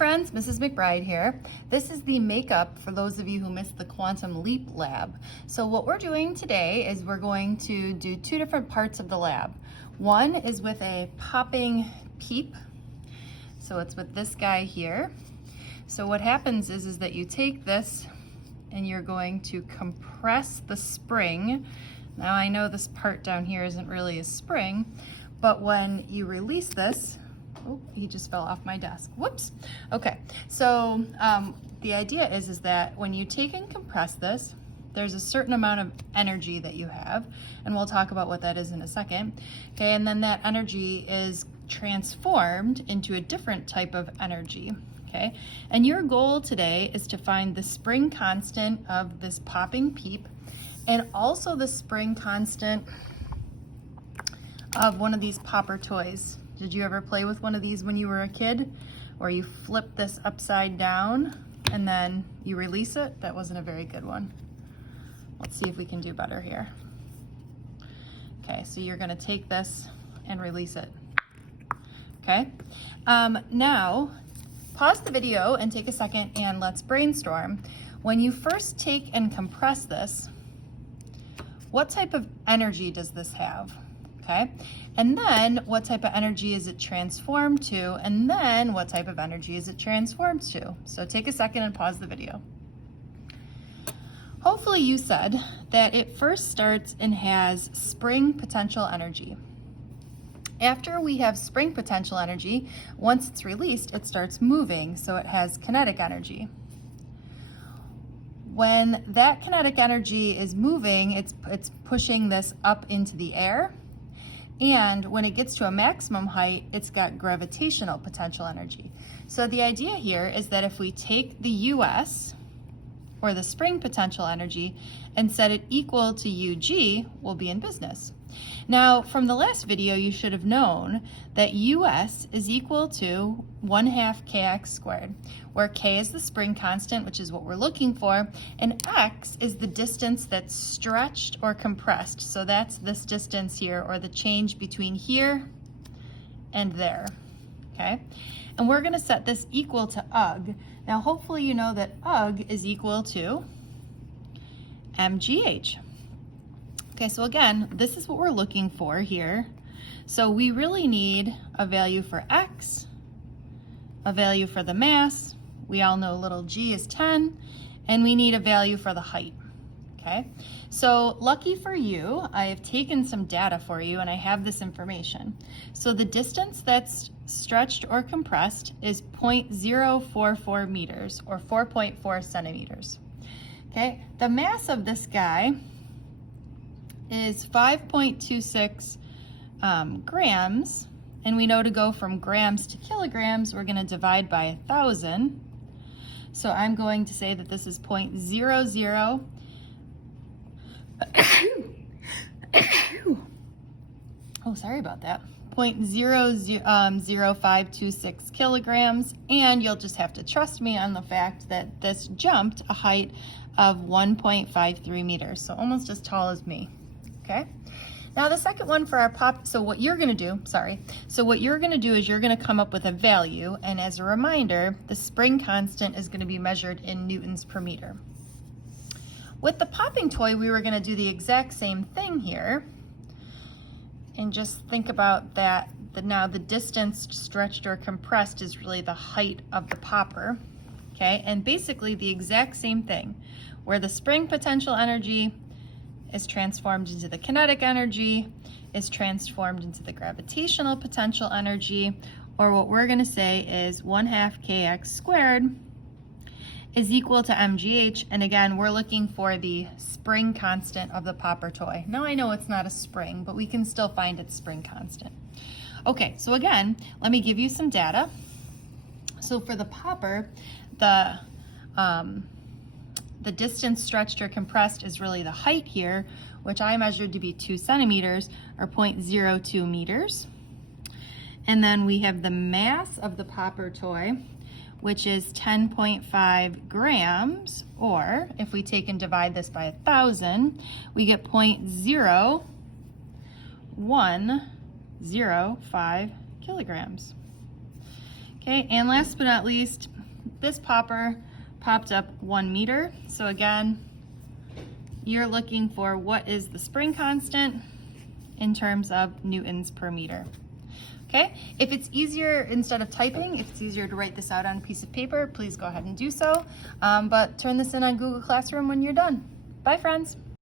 friends, Mrs. McBride here. This is the makeup for those of you who missed the Quantum Leap lab. So what we're doing today is we're going to do two different parts of the lab. One is with a popping peep. So it's with this guy here. So what happens is that you take this and you're going to compress the spring. Now I know this part down here isn't really a spring, but when you release this, oh, he just fell off my desk. Whoops. Okay, so the idea is that when you take and compress this, there's a certain amount of energy that you have, and we'll talk about what that is in a second. Okay, and then that energy is transformed into a different type of energy. Okay, and your goal today is to find the spring constant of this popping peep and also the spring constant of one of these popper toys. Did you ever play with one of these when you were a kid, where you flip this upside down and then you release it? That wasn't a very good one. Let's see if we can do better here. Okay, so you're gonna take this and release it. Okay, now pause the video and take a second and let's brainstorm. When you first take and compress this, what type of energy does this have? Okay, and then what type of energy is it transformed to, and then what type of energy is it transformed to? So take a second and pause the video. Hopefully you said that it first starts and has spring potential energy. After we have spring potential energy, once it's released, it starts moving, so it has kinetic energy. When that kinetic energy is moving, it's pushing this up into the air. And when it gets to a maximum height, it's got gravitational potential energy. So the idea here is that if we take the US, or the spring potential energy, and set it equal to UG, we'll be in business. Now, from the last video, you should have known that US is equal to 1/2 kx squared, where k is the spring constant, which is what we're looking for, and x is the distance that's stretched or compressed. So that's this distance here, or the change between here and there, okay? And we're gonna set this equal to UG. Now, hopefully you know that UG is equal to mgh. Okay, so again, this is what we're looking for here. So we really need a value for x, a value for the mass. We all know little g is 10, and we need a value for the height, okay? So lucky for you, I have taken some data for you and I have this information. So the distance that's stretched or compressed is 0.044 meters, or 4.4 centimeters, okay? The mass of this guy is 5.26 grams, and we know to go from grams to kilograms, we're gonna divide by 1,000. So I'm going to say that this is 0.00, oh, sorry about that, 0.000526 kilograms, and you'll just have to trust me on the fact that this jumped a height of 1.53 meters, so almost as tall as me. Okay, now the second one for our pop, so what you're gonna do is you're gonna come up with a value, and as a reminder, the spring constant is gonna be measured in newtons per meter. With the popping toy, we were gonna do the exact same thing here, and just think about that now the distance stretched or compressed is really the height of the popper, okay? And basically the exact same thing, where the spring potential energy is transformed into the kinetic energy, is transformed into the gravitational potential energy, or what we're gonna say is 1/2 kx squared is equal to mgh, and again, we're looking for the spring constant of the popper toy. Now I know it's not a spring, but we can still find its spring constant. Okay, so again, let me give you some data. So for the popper, the distance stretched or compressed is really the height here, which I measured to be 2 centimeters, or 0.02 meters. And then we have the mass of the popper toy, which is 10.5 grams, or if we take and divide this by 1,000, we get 0.0105 kilograms. Okay, and last but not least, this popper popped up 1 meter. So again, you're looking for what is the spring constant in terms of newtons per meter. Okay, if it's easier, instead of typing, if it's easier to write this out on a piece of paper, please go ahead and do so. But turn this in on Google Classroom when you're done. Bye, friends.